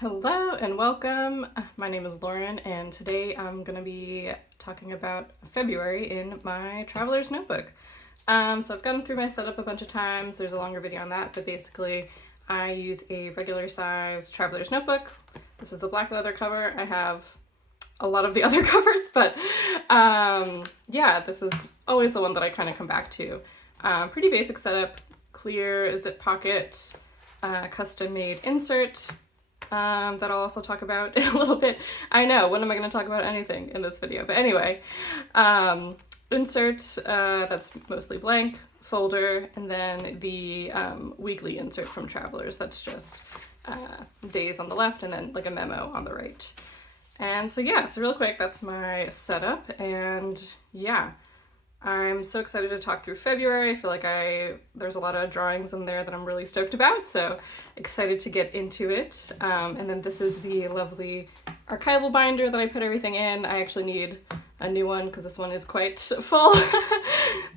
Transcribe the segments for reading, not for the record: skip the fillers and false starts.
Hello and welcome. My name is Lauren, and today I'm going to be talking about February in my traveler's notebook. So I've gone through my setup a bunch of times. There's a longer video on that, but basically I use a regular size traveler's notebook. This is the black leather cover. I have a lot of the other covers, but yeah, this is always the one that I kind of come back to. Pretty basic setup, clear zip pocket, custom made insert. That I'll also talk about in a little bit. I know, when am I going to talk about anything in this video? But anyway, insert that's mostly blank, folder, and then the weekly insert from Travelers. That's just days on the left and then like a memo on the right. And so yeah, so real quick, that's my setup. And yeah, I'm so excited to talk through February. I feel like there's a lot of drawings in there that I'm really stoked about, so excited to get into it. And then this is the lovely archival binder that I put everything in. I actually need a new one because this one is quite full.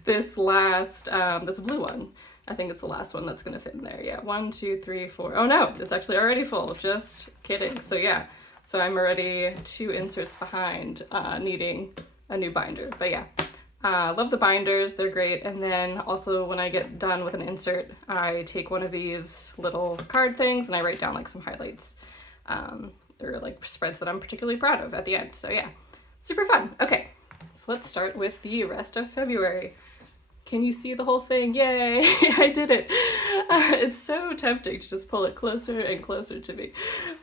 This blue one, I think it's the last one that's gonna fit in there. Yeah, 1, 2, 3, 4. Oh no, it's actually already full, just kidding. So yeah, so I'm already 2 inserts behind needing a new binder, but yeah. Love the binders, they're great. And then also when I get done with an insert, I take one of these little card things and I write down like some highlights or like spreads that I'm particularly proud of at the end. So yeah, super fun. Okay, so let's start with the rest of February. Can you see the whole thing? Yay, I did it. It's so tempting to just pull it closer and closer to me.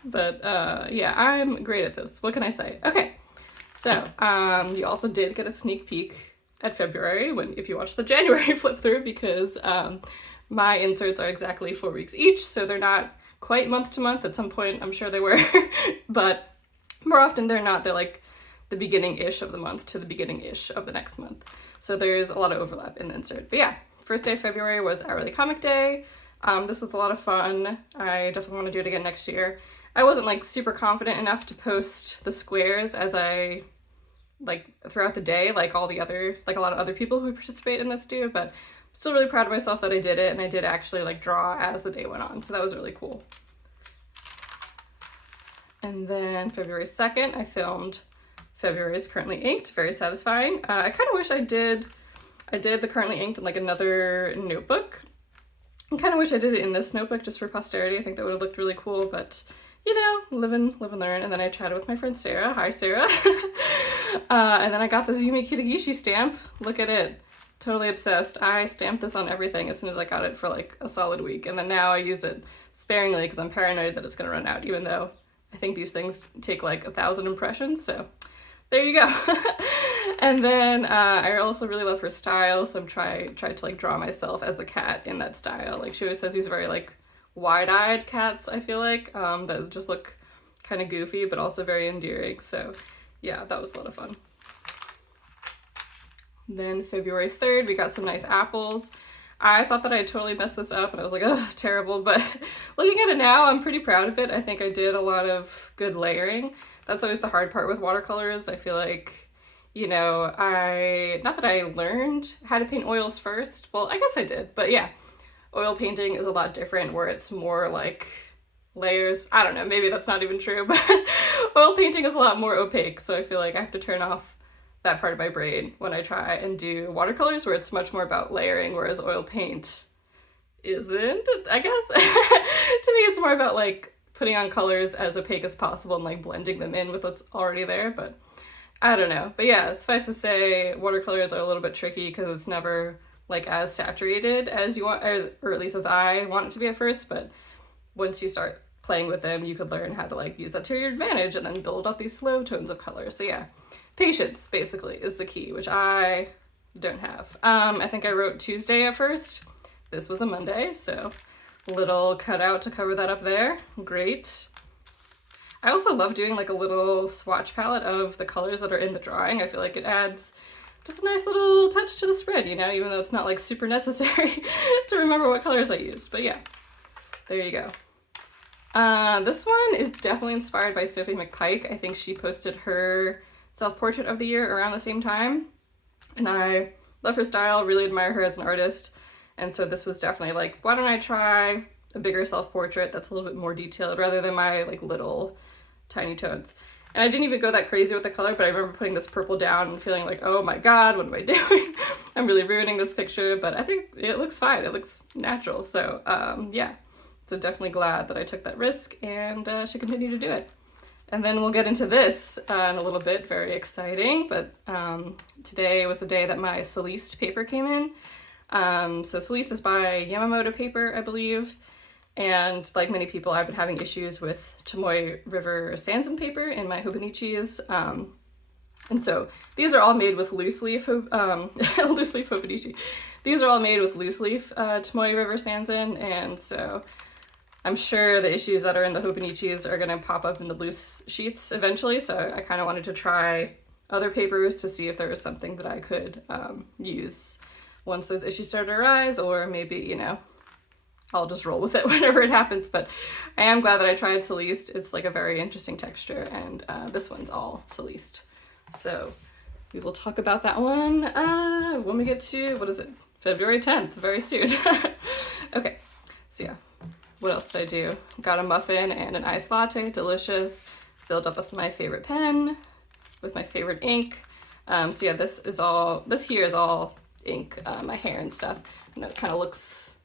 But yeah, I'm great at this. What can I say? Okay, so you also did get a sneak peek at February if you watch the January flip through, because my inserts are exactly 4 weeks each, so they're not quite month to month. At some point I'm sure they were, but more often they're not. They're like the beginning-ish of the month to the beginning-ish of the next month. So there's a lot of overlap in the insert. But yeah, first day of February was Hourly Comic Day. This was a lot of fun. I definitely want to do it again next year. I wasn't like super confident enough to post the squares as I like throughout the day, like a lot of other people who participate in this do, but I'm still really proud of myself that I did it, and I did actually like draw as the day went on, so that was really cool. And then February 2nd, I filmed February is Currently Inked, very satisfying. I kind of wish I did the Currently Inked in like another notebook. I kind of wish I did it in this notebook just for posterity. I think that would have looked really cool, but you know, live and learn. And then I chatted with my friend Sarah. Hi, Sarah. And then I got this Yumi Kitagishi stamp. Look at it. Totally obsessed. I stamped this on everything as soon as I got it for like a solid week. And then now I use it sparingly because I'm paranoid that it's going to run out, even though I think these things take like 1,000 impressions. So there you go. And then I also really love her style. So I'm tried to like draw myself as a cat in that style. Like she always says these very like wide-eyed cats, I feel like, that just look kind of goofy but also very endearing. So yeah, that was a lot of fun. Then February 3rd, we got some nice apples. I thought that I had totally messed this up and I was like, oh, terrible, but looking at it now, I'm pretty proud of it. I think I did a lot of good layering. That's always the hard part with watercolors. I feel like, you know, not that I learned how to paint oils first. Well, I guess I did, but yeah. Oil painting is a lot different where it's more like layers. I don't know, maybe that's not even true, but oil painting is a lot more opaque, so I feel like I have to turn off that part of my brain when I try and do watercolors where it's much more about layering, whereas oil paint isn't, I guess. To me, it's more about like putting on colors as opaque as possible and like blending them in with what's already there, but I don't know. But yeah, suffice to say, watercolors are a little bit tricky because it's never like as saturated as you want, or at least as I want it to be at first, but once you start playing with them, you could learn how to like use that to your advantage and then build up these slow tones of color. So yeah, patience basically is the key, which I don't have. I think I wrote Tuesday at first. This was a Monday, so little cutout to cover that up there. Great. I also love doing like a little swatch palette of the colors that are in the drawing. I feel like it adds just a nice little touch to the spread, you know, even though it's not like super necessary to remember what colors I used. But yeah, there you go. This one is definitely inspired by Sophie McPike. I think she posted her self-portrait of the year around the same time. And love her style, really admire her as an artist. And so this was definitely like, why don't I try a bigger self-portrait that's a little bit more detailed rather than my like little tiny tones. And I didn't even go that crazy with the color, but I remember putting this purple down and feeling like, oh my god, what am I doing? I'm really ruining this picture, but I think it looks fine. It looks natural. So yeah, so definitely glad that I took that risk and should continue to do it. And then we'll get into this in a little bit, very exciting, but today was the day that my Soliste paper came in. So Soliste is by Yamamoto paper, I believe. And like many people, I've been having issues with Tomoe River Sanzen paper in my Hobonichis. And so these are all made with loose leaf Hobonichi. These are all made with loose leaf Tomoe River Sanzen, and so I'm sure the issues that are in the Hobonichis are going to pop up in the loose sheets eventually, so I kind of wanted to try other papers to see if there was something that I could use once those issues start to arise, or maybe, you know, I'll just roll with it whenever it happens. But I am glad that I tried Soliste. It's like a very interesting texture, and this one's all Soliste. So we will talk about that one when we get to, what is it, February 10th, very soon. Okay, so yeah, what else did I do? Got a muffin and an iced latte, delicious. Filled up with my favorite pen, with my favorite ink. So yeah, this here is all ink, my hair and stuff. And it kind of looks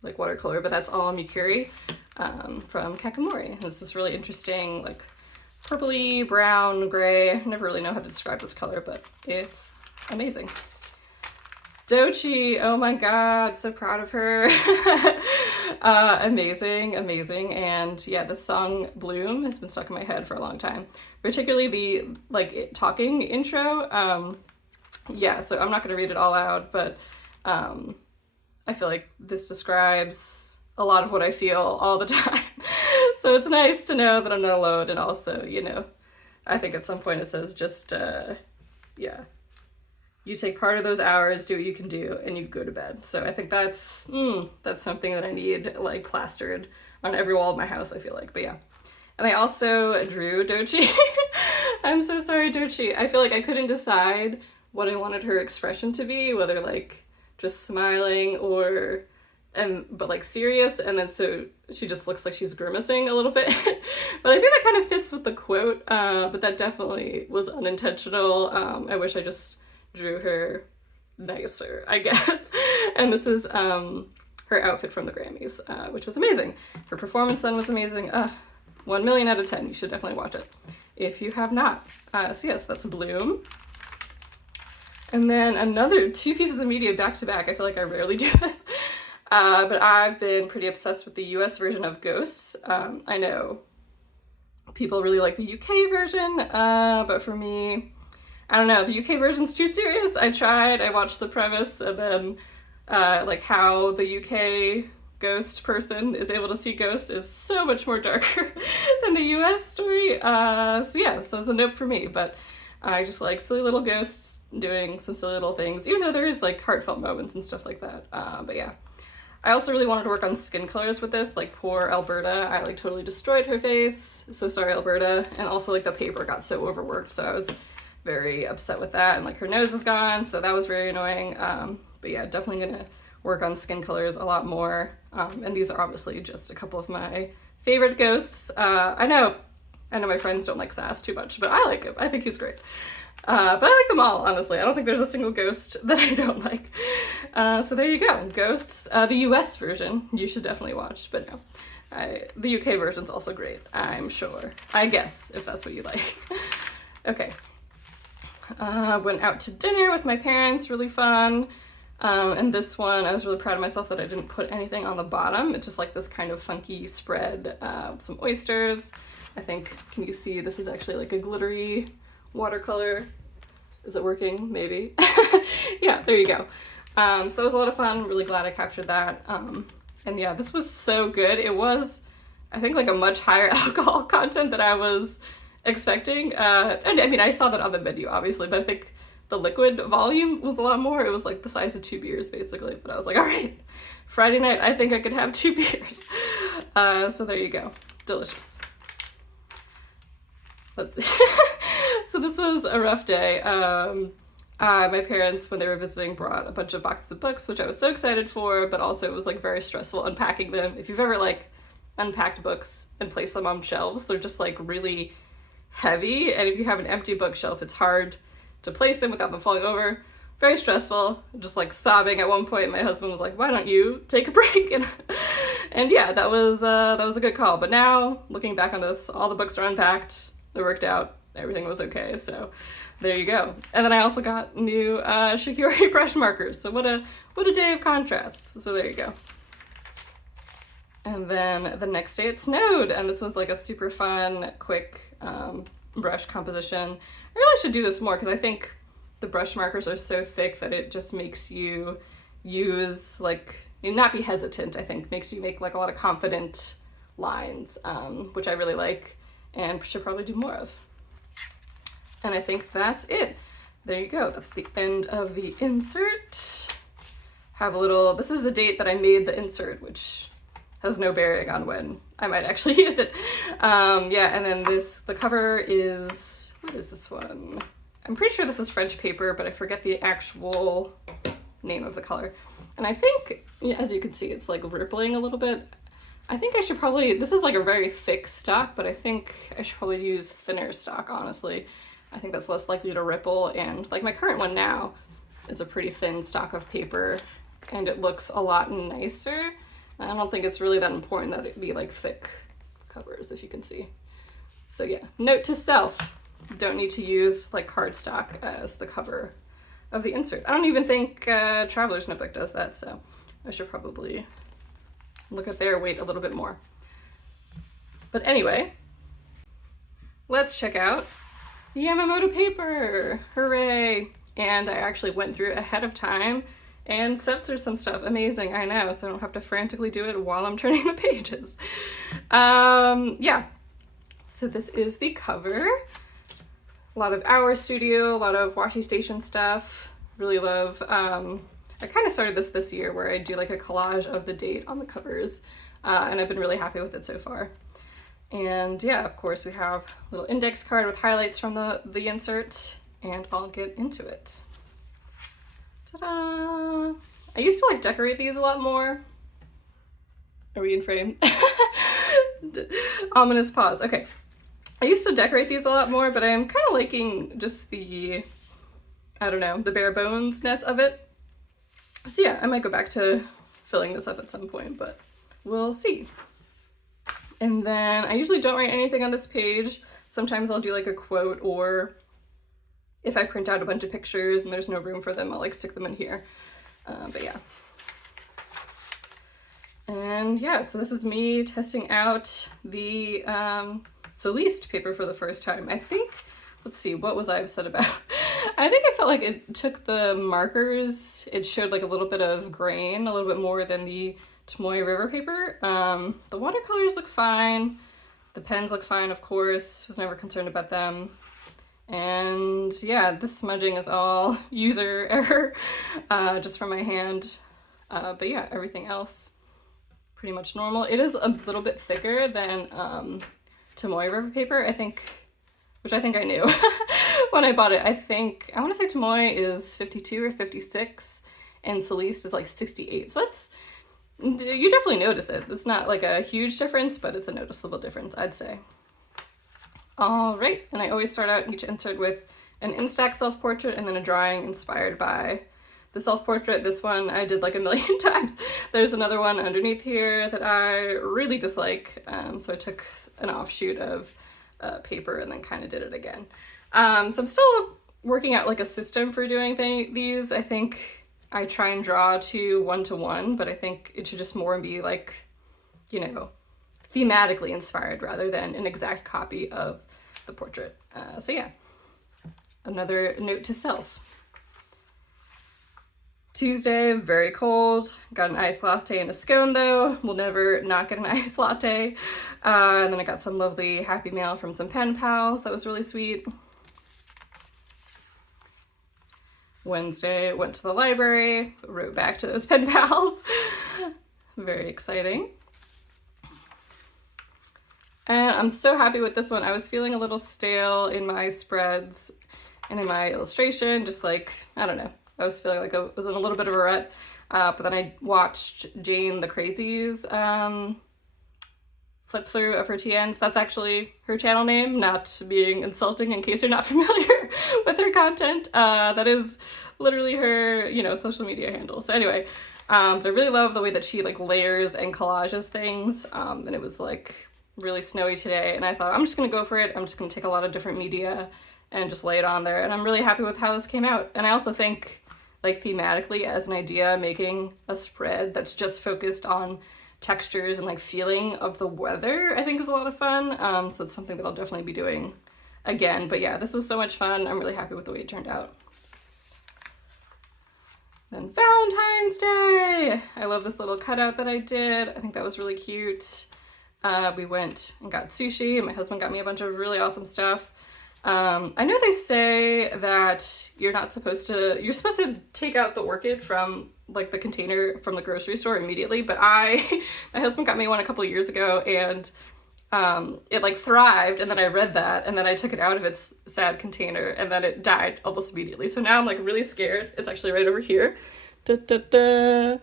like watercolor, but that's all Mikuri from Kakamori. It's this really interesting, like purpley, brown, gray. I never really know how to describe this color, but it's amazing. Dochi, oh my god, so proud of her. Amazing, amazing. And yeah, this song Bloom has been stuck in my head for a long time, particularly the like talking intro. Yeah, so I'm not gonna read it all out, but I feel like this describes a lot of what I feel all the time. So it's nice to know that I'm not alone, and also, you know, I think at some point it says just, yeah, you take part of those hours, do what you can do, and you go to bed. So I think that's something that I need like plastered on every wall of my house, I feel like, but yeah. And I also drew Dochi. I'm so sorry, Dochi. I feel like I couldn't decide what I wanted her expression to be, whether like just smiling or but like serious, and then so she just looks like she's grimacing a little bit. But I think that kind of fits with the quote, but that definitely was unintentional. I wish I just drew her nicer, I guess. And this is her outfit from the Grammys, which was amazing. Her performance then was amazing. 1 million out of 10. You should definitely watch it if you have not. So yes, that's Bloom. And then another 2 pieces of media back to back. I feel like I rarely do this. But I've been pretty obsessed with the US version of Ghosts. I know people really like the UK version, but for me, I don't know, the UK version's too serious. I watched the premise, and then like how the UK ghost person is able to see ghosts is so much more darker than the US story. So yeah, so it's a nope for me, but I just like silly little ghosts doing some silly little things, even though there is like heartfelt moments and stuff like that. But yeah. I also really wanted to work on skin colors with this, like poor Alberta. I like totally destroyed her face. So sorry, Alberta. And also like the paper got so overworked, so I was very upset with that. And like her nose is gone, so that was very annoying. But yeah, definitely gonna work on skin colors a lot more. And these are obviously just a couple of my favorite ghosts. I know my friends don't like Sass too much, but I like him. I think he's great. But I like them all, honestly. I don't think there's a single ghost that I don't like. So there you go. Ghosts, the US version, you should definitely watch, but no. The UK version's also great, I'm sure. I guess, if that's what you like. Okay. Went out to dinner with my parents, really fun. And this one, I was really proud of myself that I didn't put anything on the bottom. It's just like this kind of funky spread with some oysters. I think, can you see, this is actually like a glittery watercolor. Is it working? Maybe. Yeah, there you go. So that was a lot of fun. Really glad I captured that. And yeah, this was so good. It was, I think, like a much higher alcohol content than I was expecting. And I mean, I saw that on the menu, obviously, but I think the liquid volume was a lot more. It was like the size of 2 beers, basically. But I was like, all right, Friday night, I think I could have 2 beers. So there you go. Delicious. Let's see. So this was a rough day. My parents, when they were visiting, brought a bunch of boxes of books, which I was so excited for, but also it was like very stressful unpacking them. If you've ever like unpacked books and placed them on shelves, they're just like really heavy, and if you have an empty bookshelf, it's hard to place them without them falling over. Very stressful. Just like sobbing at one point. My husband was like, "Why don't you take a break?" And yeah, that was a good call. But now looking back on this, all the books are unpacked. They worked out. Everything was okay. So there you go. And then I also got new Shikori brush markers. So what a day of contrasts. So there you go. And then the next day it snowed, and this was like a super fun, quick brush composition. I really should do this more because I think the brush markers are so thick that it just makes you use like, not be hesitant, I think. Makes you make like a lot of confident lines, which I really like and should probably do more of. And I think that's it. There you go. That's the end of the insert. Have a little, this is the date that I made the insert, which has no bearing on when I might actually use it. Yeah, and then the cover is, what is this one? I'm pretty sure this is French paper, but I forget the actual name of the color. And I think, yeah, as you can see, it's like rippling a little bit. I think I should probably, this is like a very thick stock, but I think I should probably use thinner stock, honestly. I think that's less likely to ripple, and like my current one now is a pretty thin stock of paper, and it looks a lot nicer. I don't think it's really that important that it be like thick covers, if you can see. So yeah, note to self, don't need to use like cardstock as the cover of the insert. I don't even think Traveler's Notebook does that, so I should probably look at their weight a little bit more. But anyway, let's check out the Yamamoto paper. Hooray! And I actually went through it ahead of time and censored some stuff. Amazing, I know, so I don't have to frantically do it while I'm turning the pages. Yeah, so this is the cover. A lot of Hour Studio, a lot of washi station stuff. Really love, I kind of started this year where I do like a collage of the date on the covers, and I've been really happy with it so far. And yeah, of course we have a little index card with highlights from the insert, and I'll get into it. Ta-da! I used to like decorate these a lot more. Are we in frame? Ominous pause. Okay. I used to decorate these a lot more, but I'm kind of liking just the, I don't know, the bare bones-ness of it. So yeah, I might go back to filling this up at some point, but we'll see. And then I usually don't write anything on this page. Sometimes I'll do like a quote, or if I print out a bunch of pictures and there's no room for them, I'll like stick them in here. But yeah. And yeah, so this is me testing out the Soliste paper for the first time. I think, let's see, what was I upset about? I think I felt like it took the markers, it showed like a little bit of grain, a little bit more than the Tomoe River paper. The watercolors look fine. The pens look fine, of course. Was never concerned about them. And yeah, this smudging is all user error, just from my hand. But yeah, everything else pretty much normal. It is a little bit thicker than Tomoe River paper, I think, which I think I knew when I bought it. I want to say Tomoe is 52 or 56 and Soliste is like 68. So that's, you definitely notice it. It's not like a huge difference, but it's a noticeable difference, I'd say. All right, and I always start out each insert with an Instax self-portrait and then a drawing inspired by the self-portrait. This one I did like a million times. There's another one underneath here that I really dislike, so I took an offshoot of paper and then kind of did it again. So I'm still working out like a system for doing these. I think I try and draw to 1-to-1, but I think it should just more be like, you know, thematically inspired rather than an exact copy of the portrait. So yeah, another note to self. Tuesday, very cold. Got an iced latte and a scone though. We'll never not get an iced latte. And then I got some lovely happy mail from some pen pals. That was really sweet. Wednesday, went to the library, wrote back to those pen pals. Very exciting. And I'm so happy with this one. I was feeling a little stale in my spreads, And in my illustration, just like, I don't know, I was feeling like I was in a little bit of a rut. But then I watched Jane the Crazy's flip through of her TNs. That's actually her channel name, not being insulting in case you're not familiar with her content. That is literally her, you know, social media handle. So anyway, I really love the way that she like layers and collages things. And it was like really snowy today, and I thought I'm just gonna go for it. I'm just gonna take a lot of different media and just lay it on there, and I'm really happy with how this came out. And I also think, like, thematically as an idea, making a spread that's just focused on textures and like feeling of the weather, I think is a lot of fun. So it's something that I'll definitely be doing again. But yeah, this was so much fun. I'm really happy with the way it turned out. Then Valentine's Day! I love this little cutout that I did. I think that was really cute. We went and got sushi, and my husband got me a bunch of really awesome stuff. I know they say that you're supposed to take out the orchid from like the container from the grocery store immediately, but my husband got me one a couple years ago, and it like thrived, and then I read that, and then I took it out of its sad container, and then it died almost immediately. So now I'm like really scared. It's actually right over here. Da, da, da.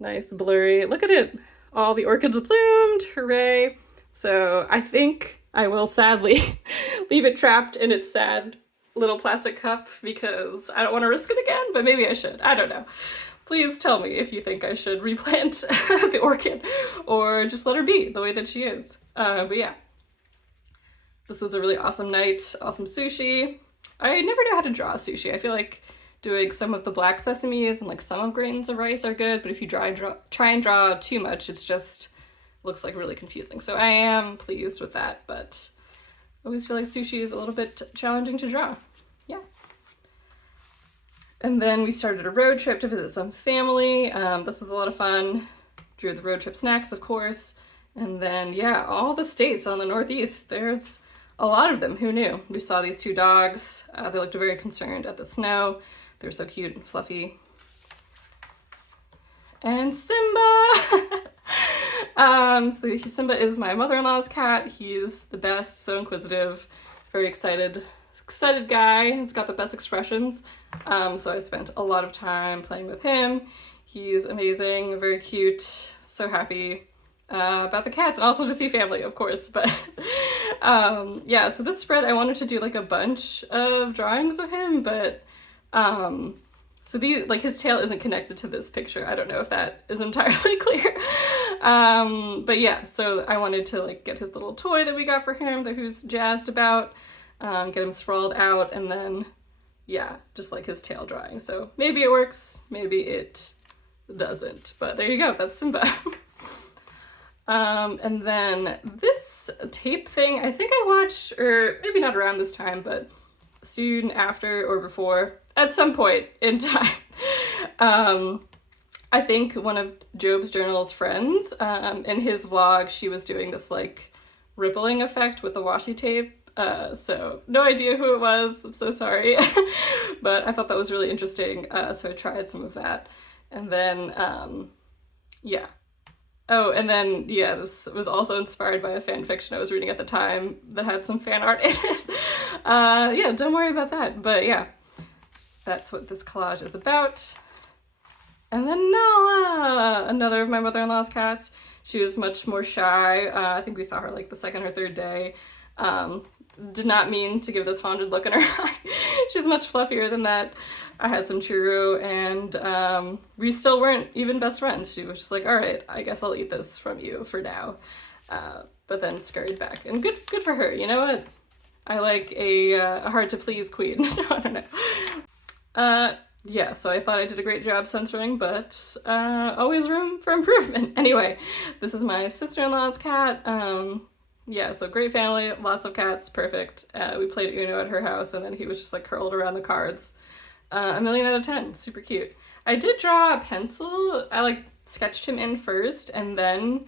Nice blurry. Look at it. All the orchids bloomed. Hooray. So I think I will sadly leave it trapped in its sad little plastic cup because I don't want to risk it again, but maybe I should. I don't know. Please tell me if you think I should replant the orchid or just let her be the way that she is. But yeah, this was a really awesome night. Awesome sushi. I never know how to draw sushi. I feel like doing some of the black sesames and like some of grains of rice are good, but if you try and draw too much, it's just looks like really confusing. So I am pleased with that, but I always feel like sushi is a little bit challenging to draw. Yeah. And then we started a road trip to visit some family. This was a lot of fun. Drew the road trip snacks, of course. And then, yeah, all the states on the Northeast, there's a lot of them. Who knew? We saw these two dogs. They looked very concerned at the snow. They're so cute and fluffy. And Simba! So Simba is my mother-in-law's cat. He's the best, so inquisitive, very excited guy. He's got the best expressions. So I spent a lot of time playing with him. He's amazing, very cute, so happy about the cats, and also to see family, of course. But yeah, so this spread I wanted to do like a bunch of drawings of him, but so his tail isn't connected to this picture. I don't know if that is entirely clear. But yeah, so I wanted to like get his little toy that we got for him that he's jazzed about, get him sprawled out, and then yeah, just like his tail drawing. So maybe it works, maybe it doesn't, but there you go, that's Simba. And then this tape thing, I think I watched, or maybe not around this time, but soon after or before, at some point in time. I think one of Job's Journal's friends, in his vlog, she was doing this like rippling effect with the washi tape. So no idea who it was, I'm so sorry. But I thought that was really interesting, so I tried some of that. And then, yeah. Oh, and then, yeah, this was also inspired by a fan fiction I was reading at the time that had some fan art in it. Yeah, don't worry about that. But yeah, that's what this collage is about. And then Nala, another of my mother-in-law's cats. She was much more shy. I think we saw her like the second or third day. Did not mean to give this haunted look in her eye. She's much fluffier than that. I had some churro, and we still weren't even best friends. She was just like, all right, I guess I'll eat this from you for now. But then scurried back. And good for her. You know what? I like a hard-to-please queen. I don't know. Yeah, so I thought I did a great job censoring, but always room for improvement. Anyway, this is my sister-in-law's cat. Yeah, so great family, lots of cats, perfect. We played Uno at her house, and then he was just like curled around the cards. 1,000,000 out of 10, super cute. I did draw a pencil. I like sketched him in first and then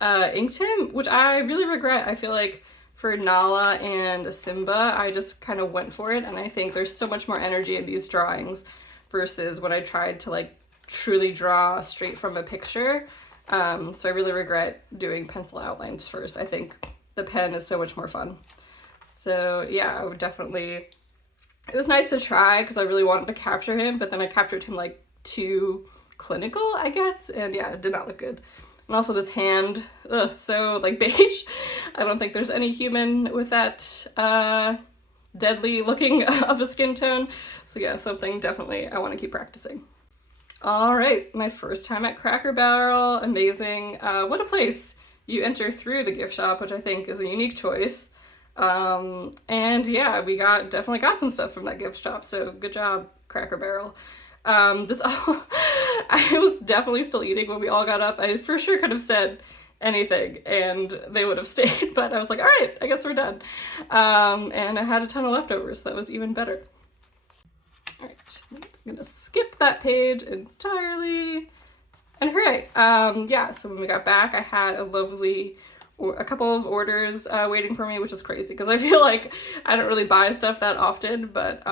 inked him, which I really regret. I feel like for Nala and Simba, I just kind of went for it, and I think there's so much more energy in these drawings versus when I tried to like truly draw straight from a picture. So I really regret doing pencil outlines first. I think the pen is so much more fun. So yeah, I would definitely It was nice to try because I really wanted to capture him, but then I captured him like too clinical, I guess, and yeah, it did not look good. And also this hand, ugh, so like beige. I don't think there's any human with that deadly looking of a skin tone. So yeah, something definitely I want to keep practicing. All right, my first time at Cracker Barrel, amazing. What a place. You enter through the gift shop, which I think is a unique choice. And yeah, we definitely got some stuff from that gift shop, so good job, Cracker Barrel. I was definitely still eating when we all got up. I for sure could have said anything and they would have stayed, but I was like, all right, I guess we're done. And I had a ton of leftovers, so that was even better. All right, I'm gonna skip that page entirely. And hooray! Yeah, so when we got back, I had a couple of orders waiting for me, which is crazy because I feel like I don't really buy stuff that often, but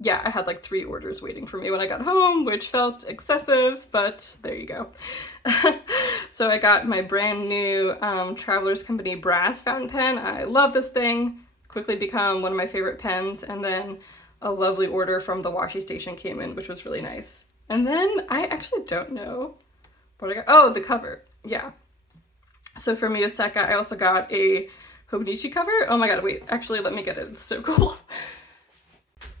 yeah, I had like 3 orders waiting for me when I got home, which felt excessive, but there you go. So I got my brand new Travelers Company brass fountain pen. I love this thing. Quickly become one of my favorite pens, and then a lovely order from the washi station came in, which was really nice. And then I actually don't know what I got. Oh, the cover. Yeah. So for Miyaseka, I also got a Hobonichi cover. Oh my god, wait, actually let me get it. It's so cool.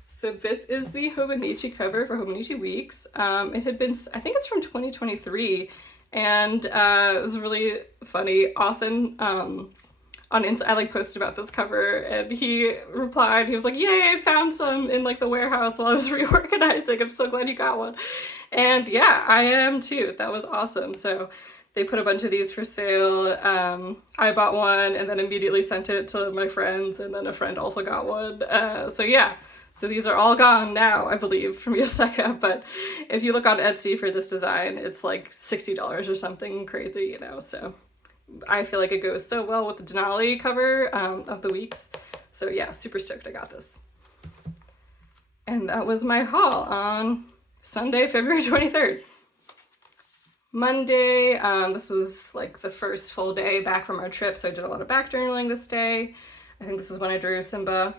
So this is the Hobonichi cover for Hobonichi Weeks. It had been, I think it's from 2023, and it was really funny. Often on Insta, I like posted about this cover, and he replied, he was like, yay, I found some in like the warehouse while I was reorganizing. I'm so glad you got one. And yeah, I am too. That was awesome. So they put a bunch of these for sale. I bought one and then immediately sent it to my friends, and then a friend also got one. So yeah, so these are all gone now, I believe, from Yoseka, but if you look on Etsy for this design, it's like $60 or something crazy, you know, so I feel like it goes so well with the Denali cover of the weeks. So yeah, super stoked I got this. And that was my haul on Sunday, February 23rd. Monday, this was like the first full day back from our trip, so I did a lot of back journaling this day. I think this is when I drew Simba.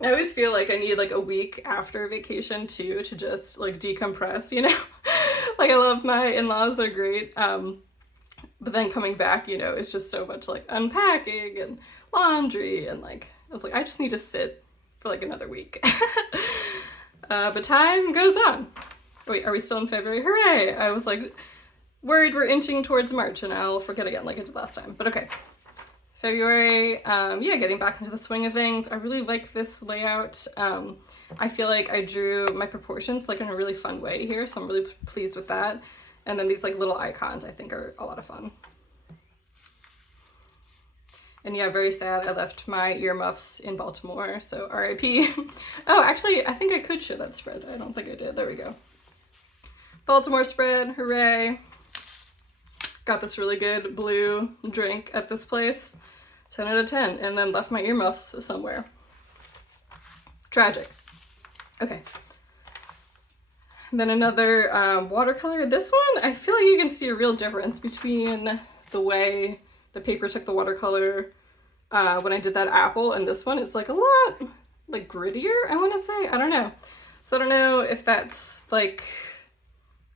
I always feel like I need like a week after vacation too to just like decompress, you know? Like I love my in-laws, they're great. But then coming back, you know, it's just so much like unpacking and laundry, and like I was like, I just need to sit for like another week. But time goes on. Wait, are we still in February? Hooray! I was like worried we're inching towards March and I'll forget again like I did last time, but okay. February, yeah, getting back into the swing of things. I really like this layout. I feel like I drew my proportions like in a really fun way here, so I'm really pleased with that. And then these like little icons I think are a lot of fun. And yeah, very sad I left my earmuffs in Baltimore, so RIP. Oh, actually, I think I could show that spread. I don't think I did. There we go. Baltimore spread, hooray. Got this really good blue drink at this place, 10 out of 10, and then left my earmuffs somewhere. Tragic. Okay. Then another watercolor. This one, I feel like you can see a real difference between the way the paper took the watercolor when I did that apple and this one. It's like a lot like grittier, I want to say. I don't know. So I don't know if that's like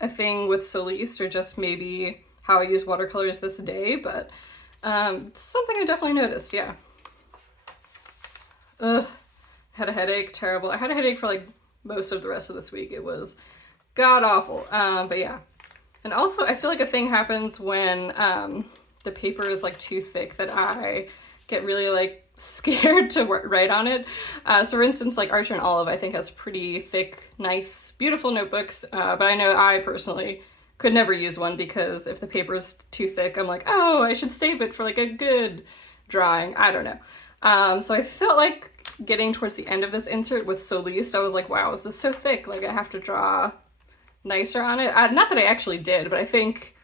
a thing with Soliste or just maybe how I use watercolors this day, but something I definitely noticed, yeah. Ugh, had a headache, terrible. I had a headache for like most of the rest of this week. It was god awful, but yeah. And also I feel like a thing happens when the paper is like too thick that I get really like scared to write on it. So for instance, like Archer and Olive I think has pretty thick, nice, beautiful notebooks, but I know I personally could never use one because if the paper is too thick, I'm like, oh, I should save it for like a good drawing. I don't know. So I felt like getting towards the end of this insert with Soliste, I was like, wow, this is so thick. Like I have to draw nicer on it. Not that I actually did, but I think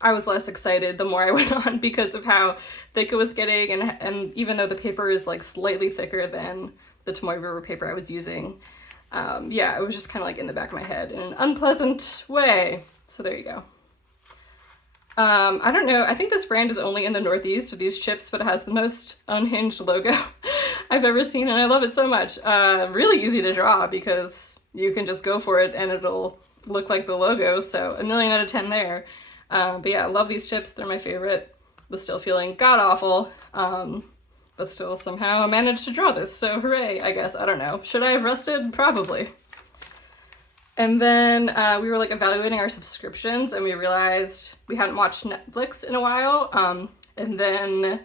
I was less excited the more I went on because of how thick it was getting, and even though the paper is like slightly thicker than the Tomoe River paper I was using, yeah, it was just kind of like in the back of my head in an unpleasant way. So there you go. I don't know, I think this brand is only in the Northeast of these chips, but it has the most unhinged logo. I've ever seen, and I love it so much. Really easy to draw because you can just go for it and it'll look like the logo, so 1,000,000 out of 10 there. But yeah, I love these chips, they're my favorite. Was still feeling god-awful, but still somehow managed to draw this, so hooray, I guess. I don't know. Should I have rested? Probably. And then we were like evaluating our subscriptions and we realized we hadn't watched Netflix in a while. And then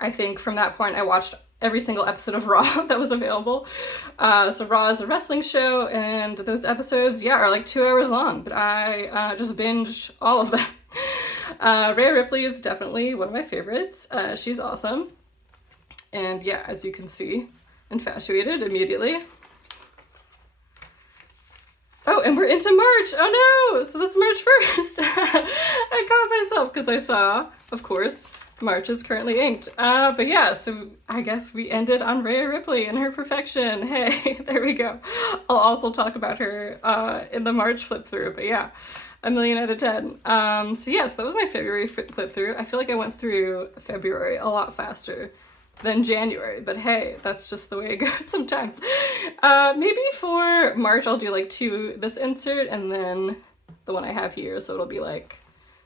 I think from that point I watched every single episode of Raw that was available. So Raw is a wrestling show and those episodes, yeah, are like 2 hours long, but I just binged all of them. Rhea Ripley is definitely one of my favorites. She's awesome. And yeah, as you can see, infatuated immediately. Oh, and we're into March! Oh no! So this is March 1st! I caught myself because I saw, of course, March is currently inked. But yeah, so I guess we ended on Rhea Ripley and her perfection. Hey, there we go. I'll also talk about her in the March flip through, but yeah, 1,000,000 out of 10. So yes, that was my February flip through. I feel like I went through February a lot faster than January, but hey, that's just the way it goes sometimes. Maybe for March I'll do like this insert and then the one I have here, so it'll be like,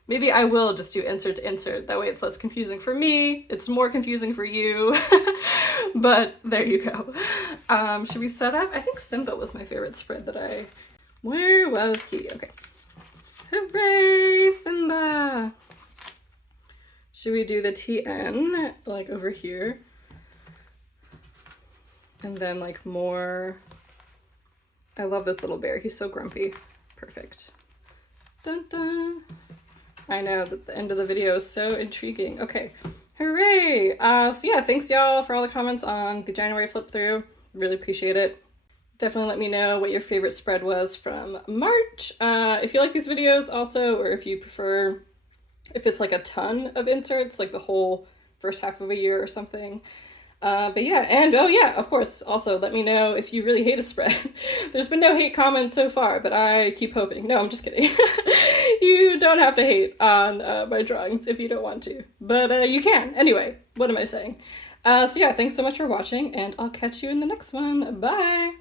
maybe I will just do insert to insert, that way it's less confusing for me, it's more confusing for you, but there you go. Should we set up? I think Simba was my favorite spread that where was he? Okay. Hooray, Simba! Should we do the TN, like over here? And then like more, I love this little bear, he's so grumpy. Perfect. Dun dun. I know that the end of the video is so intriguing. Okay, hooray! So yeah, thanks y'all for all the comments on the January flip through. Really appreciate it. Definitely let me know what your favorite spread was from March. If you like these videos also, or if you prefer, if it's like a ton of inserts, like the whole first half of a year or something. But yeah, and oh yeah, of course, also let me know if you really hate a spread. There's been no hate comments so far, but I keep hoping. No, I'm just kidding. You don't have to hate on my drawings if you don't want to, but you can. Anyway, what am I saying? So yeah, thanks so much for watching, and I'll catch you in the next one. Bye!